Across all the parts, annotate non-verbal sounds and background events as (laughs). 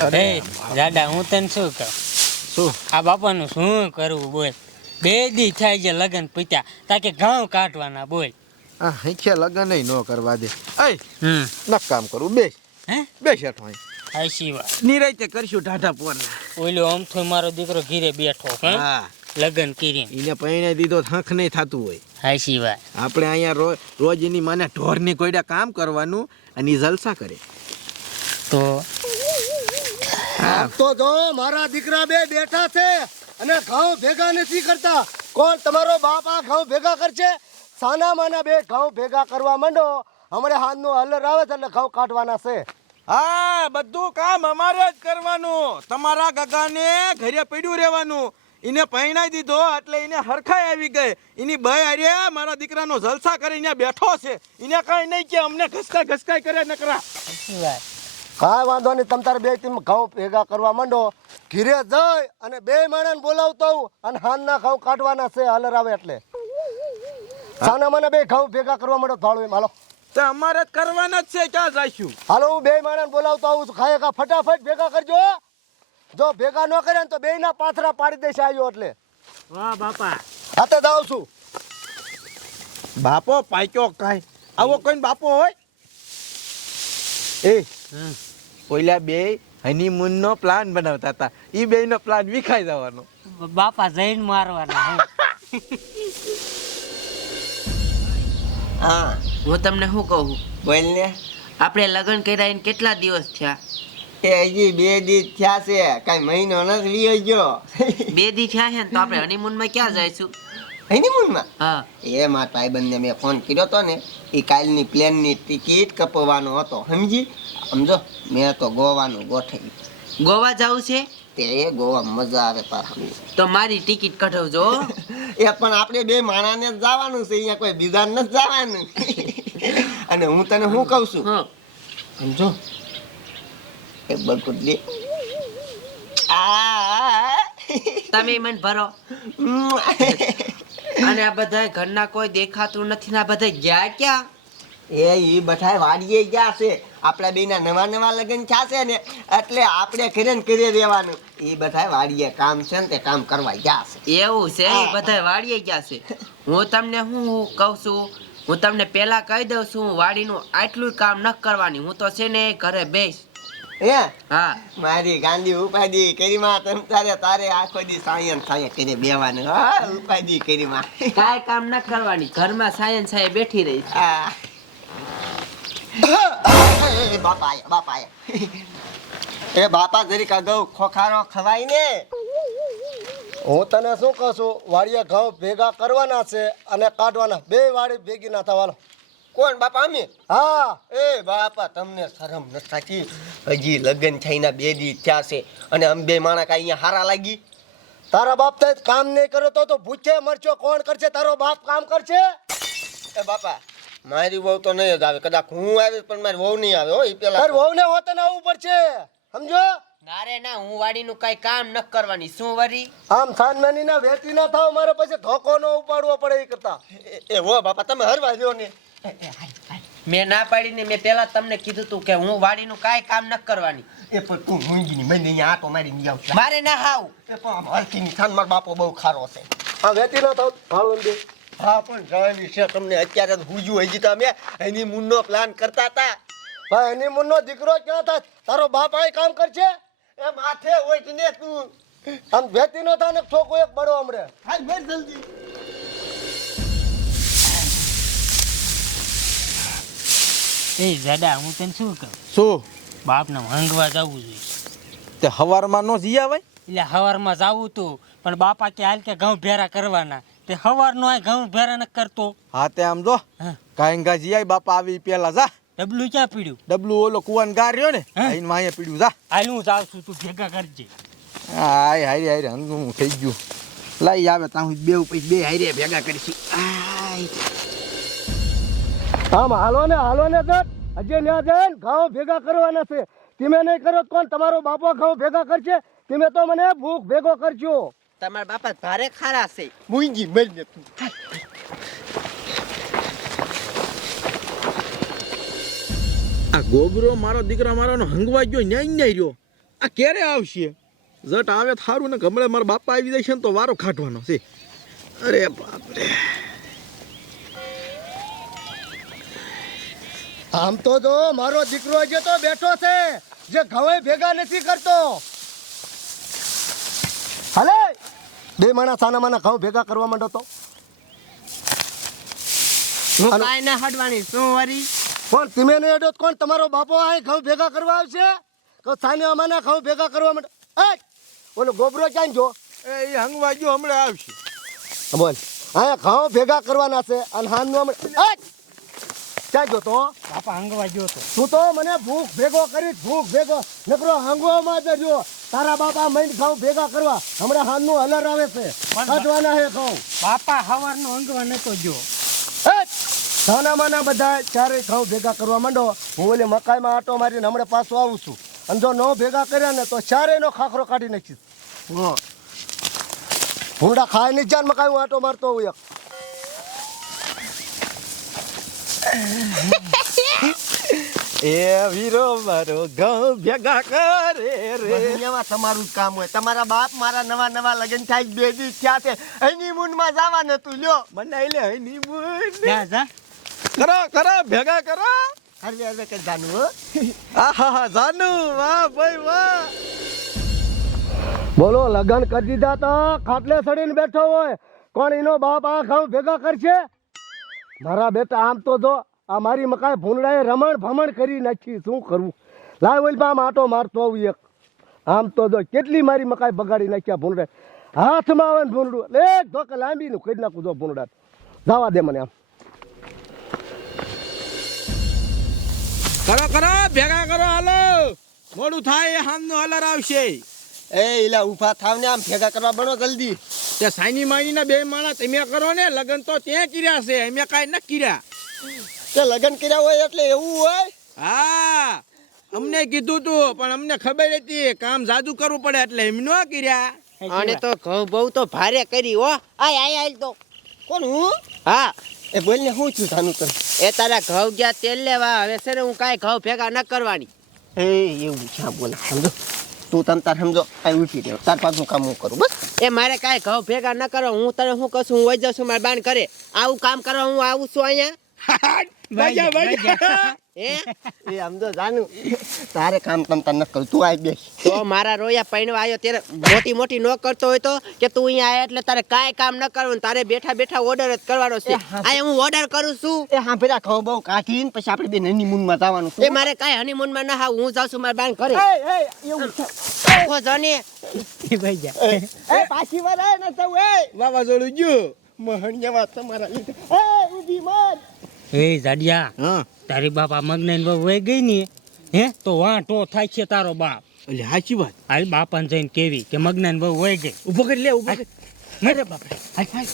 હે દાદા હું તને શું કહું? શું? આ બાપાનું શું કરવું બોલ? બે દી થાય છે લગન પીત્યા તાકે ઘઉં કાઢવાના બોલ. આ હિંચે લગ્ન ન કરવા દે. અય હમ. ન કામ કરું બેસ. હે? બે હેઠો અહીં. આશી વાત નિરાયતે કરશું ઢાઢા પોરના. ઓલો આમ તો મારો દીકરો ઘીરે બેઠો હા લગન કરી એને પૈણે દીધો તો નહીં થતું હોય. હાશી વાત આપણે અહીંયા રોજ રોજ એની માને ઢોરની કોઈડા કામ કરવાનું અને જલસા કરે. તો તો જો મારા દીકરા બે બેઠા છે અને ઘઉં ભેગા નથી કરતા. કોણ તમારો બાપ આ ઘઉં ભેગા કરશે? સાના માના બે ઘઉં ભેગા કરવા માંડો. હમણાં હાથનું હલર આવે છે એટલે ઘઉં કાઢવાના છે. હા બધું કામ અમારે જ કરવાનું. તમારા ગગાને ઘરે પડ્યું રહેવાનું. એને પહેણાઈ દીધો એટલે એને હરખાઈ આવી ગઈ. એની બે અરે મારા દીકરાનો જલસા કરીને બેઠો છે. એને કાંઈ નહીં કે અમને ઘસકાઈ ઘસકાઈ કરે નકરા. કાંઈ વાંધો નહીં તમ તારે બે ટીમ ઘઉં ભેગા કરવા માંડો. ઘીરે જઈ અને બે માણસને બોલાવતો આવું અને હાથના ઘઉં કાઢવાના છે હાલર આવે એટલે. સાના મને બે ઘઉં ભેગા કરવા માંડો ભાડું એમ હાલો. તો અમારે જ કરવાના જ છે ક્યાં જઈશું? હાલો હું બે માણસને બોલાવતો આવું છું. ખાય ખા ફટાફટ ભેગા કરજો જો ભેગા ન કરે તો બે ના પાથરા પાડી દેશે આવ્યો એટલે. વાહ બાપા. હાથે આવું છું. બાપો પાક્યો કાંઈ. આવો કોઈ બાપો હોય? એ હમ. ઓલા બે હનીમૂનનો પ્લાન બનાવતા હતા. એ બેયનો પ્લાન વિખાઈ જવાનો. બાપા જઈને મારવાના (laughs) હા. હું. તમને શું કહું? બોલ ને. આપણે લગ્ન કર્યા એને કેટલા દિવસ થયા? એ હજી બે દિવસ થયા છે. કઈ મહિનો નથી વીયો ગયો બે દી થયા છે ને તો આપણે હનીમૂનમાં ક્યાં જઈશું? હનીમૂનમાં હા. એ મારા ભાઈબંધને મેં ફોન કર્યો હતો ને એ કાલની પ્લેનની ટિકિટ કપવાનો હતો સમજી? સમજો મેં તો ગોવાનું ગોઠવ્યું. ગોવા જવું છે? તે ગોવા મજા આવે તારા તો મારી ટિકિટ કઢાવજો (laughs) એ પણ આપણે બે માણાને જ જવાનું છે અહીંયા કોઈ બીજાને નથી જવાનું. (laughs) અને હું તને શું કહું છું? હા. સમજો એક બરકુટ દે આ. તમે મને ભરો. (laughs) અને આ બધા ઘરના કોઈ દેખાતું નથી ને આ બધા ગયા ક્યાં? એ એ બધાય વાડીએ ગયા છે. આપણા બેના નવા નવા લગ્ન થયા છે ને એટલે આપણે ઘરે ને ઘરે રહેવાનું. એ બધાય વાડીએ કામ છે ને તે કામ કરવા ગયા છે. એવું છે? એ બધા વાડીએ ગયા છે. હું તમને શું કહું છું? હું તમને પેલા કહી દઉં છું વાડીનું આટલું કામ ન કરવાની. હું તો છે ને ઘરે બેસ હે? હા. મારી ગાંધી ઉપાધી કરીમાં તમ તારે તારે આખો દી સાયન થાય કરી બેવાનું. હા ઉપાધી કરીમાં કાય કામ ન કરવાની. ઘરમાં સાયન સાય બેઠી રહી. એ બાપા બાપા એ બાપા જરીક અગાઉ ખોખારો ખવાય ને. હું તને શું કહું છું? વાડિયા ઘઉં ભેગા કરવાના છે અને કાઢવાના. બે વાડી ભેગી ના થવાનો. કોણ બાપા અમે? હા. એ બાપા તમને શરમ ન થતી? હજી લગ્ન થઈને બે દી થયા છે અને અમે બે માણા કાંઈ અહીંયા હારા લાગી? તારા બાપ તો કામ નહીં કર્યો તો તો ભૂચે મરચો કોણ કરશે? તારો બાપ કામ કરશે? એ બાપા મારી વહુ તો નહીં જ આવે. કદાચ હું આવીશ પણ મારી વહુ નહીં આવે હો એ પેલા તાર વહુને હોતને આવવું પડશે. સમજો? નારે ના હું વાડીનું કઈ કામ ન કરવાની. શું વરી? આમ સાનમાની ના વેતી ના થાવ મારે પછી ધોકો નો ઉપાડવો પડે એ કરતા. એ- એ હો બાપા તમે હરવા જો ને. મેં ના પાડીને મેં પેલા તમને કીધું તું કે હું વાડીનું કાંઈ કામ ન કરવાની. એ પણ તું મૂંગીની મને અહીંયા આટો મારી નહીં આવશે મારે ના હાવ. એ પણ આમ હરખીની થાન માર બાપો બહુ ખારો છે. આ વેતી ના થાવ. ભાડું દે હા પણ જવાની છે તમને અત્યારે જ હુજ્યું હજી તમે એની મૂનનો પ્લાન કરતા હતા. ભાઈ એની મુન્નો દીકરો ક્યાં થાય તારો બાપ આ કામ કરશે? એ માથે હોય ને તું. આમ વેતી નો થાય ને ઠોકો એક બડો હમણે. હાલ બેસ જલ્દી. એ જાડા હું તને શું કહું? શું? બાપને ભાંગવા જવું જોઈએ તે હવારમાં નો જીયા આવે એટલે હવારમાં જાવું તું પણ બાપા કે હાલ કે ઘઉં ભેરા કરવાના. તે હવારનો આય ઘઉં ભેરા ન કરતો. હા તે આમ જો. કાંગા કાંઈ ગા જી આય બાપા આવી પેલા જા. ડબલું ક્યાં પીડ્યું? ડબલું ઓલો કુવાન ગાર રહ્યો ને હે? આઈને વાંહે પીડ્યું જા. હાલ હું જાઉં છું તું ભેગા કરજે. હાય હાય હાય હંગું થઈ ગયું. લાઈ આવે ત્યાં બે પછી બે હારે ભેગા કરીશું. આય આમ હાલો ને હાલો ને તો હજી ન્યા જઈને ઘઉં ભેગા કરવાના છે. તમે નહીં કરો કોણ? તમારો બાપો ઘઉં ભેગા કરશે? તમે તો મને ભૂખ ભેગો કરજો. તમારા બાપા ભારે ખારા છે. મૂંગી મરી તું. આ ગોબરો મારો દીકરા મારાનો હંગવા ગયો ન્યાય ન્યાય રહ્યો. આ ક્યારે આવશે? જટ આવે થારું ને ગમડે મારા બાપા આવી જાય છે ને તો વારો ખાટવાનો છે. અરે બાપ આમ તો જો મારો દીકરો જે તો બેઠો છે જે ઘવે ભેગા નથી કરતો. હાલે! બે માણા સાના માના ઘઉં ભેગા કરવા માંડો તો. હું. કાંઈ ના હટવાની શું વરી? કોણ તમે ને એડો કોણ? તમારો બાપો આ ઘઉં ભેગા કરવા આવશે? તો સાને અમાના ઘઉં ભેગા કરવા માંડો. એ ઓલો ગોબરો ક્યાં જો એ ઈ હંગવા ગયો હમણાં આવશે. બોલ. હા ઘઉં ભેગા કરવાના છે અને હમણાં એ ક્યાં જો તો? બાપા હંગવા ગયો તો તું તો મને ભૂખ ભેગો કરી ભૂખ ભેગો. નકરો હંગવામાં જ જો તારા બાપા મૈન ખાવ ભેગા કરવા. હમણાં હાનનું હલર આવે છે. કાઢવાના હે ખાવ બાપા હવારનો હંગવા નતો જો નાના માના બધા ચારે ખાવ ભેગા કરવા માંડો. હું ઓલી મકાઈમાં આટો મારીને હમણાં પાછો આવું છું. અને જો ન ભેગા કર્યા ને તો ચારેયનો ખાખરો કાઢી નાખીશ. હં. ભૂંડા ખાય નહીં જાન મકાઈ હું આટો મારતો હોઉં એક એ વીરો મારો ઘઉં ભેગા કરે રે. દુનિયામાં તમારું જ કામ હોય. તમારા બાપ મારા નવા નવા લગ્ન થાય બે થયા છે. હનીમૂનમાં જવાનું તું લ્યો. બનાવી લે હનીમૂન. જા જા. કરો કરો ભેગા કરો. હરવે હરવે કે જાનું હો. આહા જાનુ. વાહ ભાઈ વાહ. બોલો લગન કરી દીધા તો ખાટલે સડીને બેઠો હોય. કોણ એનો બાપ આ ઘઉં ભેગા કરશે? મારા બેટા, આમ તો જો, આ મારી મકાઈ ભૂંડાએ રમણ ભમણ કરી નાખી. શું કરવું લાવ ઓલ આમ આટો મારતો આવું એક. આમ તો જો, કેટલી મારી મકાઈ બગાડી નાખ્યા ભૂંડાએ હાથમાં આવે ને ભૂંડું એક ધોકે લાંબીનું કરી નાખું જો ભૂંડા જવા દે મને આમ. કરો કરો, ભેગા કરો, હાલો. મોડું થાય, હામનો હલર આવશે. એ ઇલા ઊભા થાવ ને આમ ભેગા કરવા બનો જલ્દી. તે સાની ના બે માણસ તમે કરો ને લગન તો ત્યાં કર્યા છે અમે કાંઈ ન કર્યા. તે લગન કર્યા હોય એટલે એવું હોય? હા અમને કીધું તું પણ અમને ખબર હતી કામ જાદુ કરવું પડે એટલે એમ ન કર્યા. અને તો ઘઉં બહુ તો ભારે કરી હો. આય આય આય તો. કોણ હું? હા. એ બોલ ને હું છું થાનું તને? એ તારા ઘઉં ગયા તેલ લેવા હવે છે ને હું કાંઈ ઘઉં ભેગા ન કરવાની. એ એવું છે બોલા સમજો તું તમ તાર સમજો, આ ઉઠી રહ્યો. તાર પાછું કામ હું કરું, બસ. એ મારે કાંઈ ઘઉં ભેગા ન કરો, હું તને શું કશું હું વહી છું મારા બાન કરે આવું કામ કરવા હું આવું છું અહીંયા? (laughs) વાજા, વાજા. (laughs) એ એ જાનું. તારે કામ તમ તાર ન તું આવી બેસ. તો મારા રોયા પૈણવા આવ્યો ત્યારે મોટી મોટી ન કરતો હોય તો કે તું અહીંયા આયા એટલે તારે કાંઈ કામ ન કરવાનું તારે બેઠા બેઠા ઓર્ડર જ કરવાનો છે. અહીંયા હું. ઓર્ડર કરું છું. એ હા પેલા ખો બહુ કાઢીને પછી આપણે બે નાની મૂનમાં જવાનું. એ મારે કાંઈ હનીમૂનમાં ના હા હું જાઉં છું મારા બાન કરે એ એ એવું છે. ઓહો જને. ભાઈ જા. એ. પાછી વાર આય ને તો એ. વાવાઝોડું ગયું મહણિયામાં તમારા લીધે. એ ઊભી મત એ જાડિયા હા. તારી બાપા મગને વહી ગઈ ને હે? તો વાંટો થાય છે તારો બાપ. એટલે સાચી વાત. હાલ બાપાને જઈને કેવી કે મગને બહુ વહી ગઈ. ઊભો કરી લે ઊભો કરી. મરે હાય હાલ હાલ.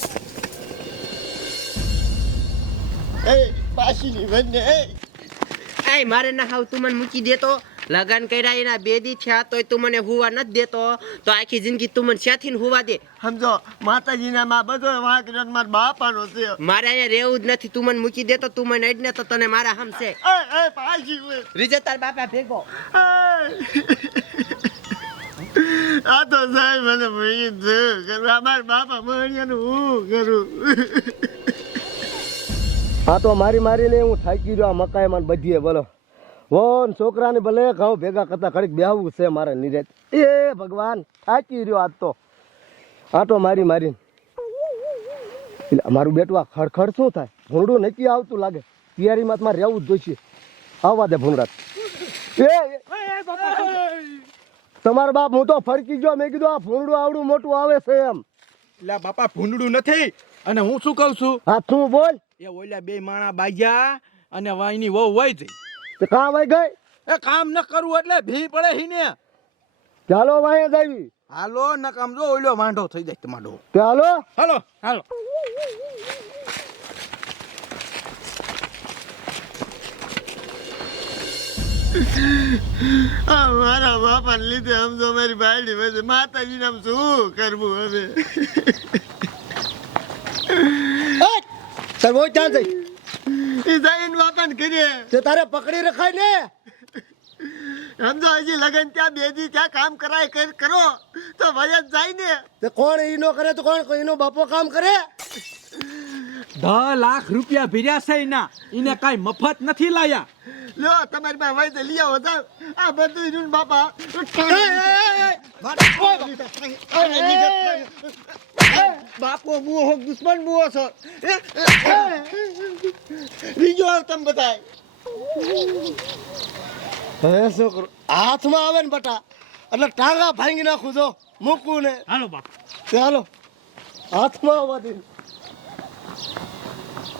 એ પાછી ની વને એ. મારે ના હાવ તું મને મૂકી દેતો લગન કર્યા એના બે દી થયા તોય તું મને હુવા નથી દેતો. તો આખી જિંદગી તું મને સ્યાથી ને હુવા દે? સમજો માતાજીના માં બધો વાંક રન માર બાપાનો છે. મારે અહીંયા રહેવું જ નથી. તું મને મૂકી દેતો તું મને અડને તો તને મારા હમશે રીજે તાર બાપા ભેગો. આ તો સાહેબ મને મળી છે. કરું અમાર બાપા મણિયાનું હું કરું? હા તો મારી મારીને હું થાકી રહ્યો આ મકાઈ માં બધીએ બોલો. વોન છોકરાને ભલે ઘઉં ભેગા કરતા ઘડીક બેહવું છે મારે નિરેત એ ભગવાન થાકી રહ્યો આજ તો. આટો મારી મારીને. એટલે મારું બેટું આ ખડખડ શું થાય? ભૂંડું નથી આવતું લાગે. તૈયારીમાં તમારે મારે રહેવું જ જોઈશે. આવવા દે ભૂંડા તમારો બાપ હું તો ફરકી ગયો મેં કીધું આ ભૂંડું આવડું મોટું આવે છે એમ. એટલે બાપા ભૂંડડું નથી. અને હું શું કહું છું? હા તું બોલ. એ ઓલા બે માણા બાજ્યા અને વાયની વહુ વહી જઈ તે કામ આવી ગઈ? એ કામ ન કરવું એટલે ભી પડે હીને. ચાલો વાય દેવી હાલો ન કામ જો ઓલો વાંઢો થઈ જાય તમારો. ચાલો હાલો. હાલો મારા બાપાને લીધે આમ તો મારી બાયડી વચ્ચે માતાજીને આમ શું કરવું હવે? તાર બહુ ચાલ એ જઈને બાપાને કરીએ તે તારે પકડી રખાય ને સમજો હજી લગન ત્યાં બેજી ત્યાં કામ કરાય કર કરો તો વય જ જાય ને તે કોણ ઈનો કરે તો કોણ ઈનો બાપો કામ કરે દહ લાખ રૂપિયા ભર્યા છે એના એને કાંઈ મફત નથી લાયા લો તમારી પાસે હોય તો લઈ આવો તો આ બધું ઈનું બાપા બાપો બુઓ હો દુશ્મન બુઓ છો. બીજો તમે બતાય. હે છોકરો હાથમાં આવે ને બટા એટલે ટાંગા ભાંગી નાખું જો મૂકું ને. હાલો બાપ. ચાલો હાથમાં આવવા દે.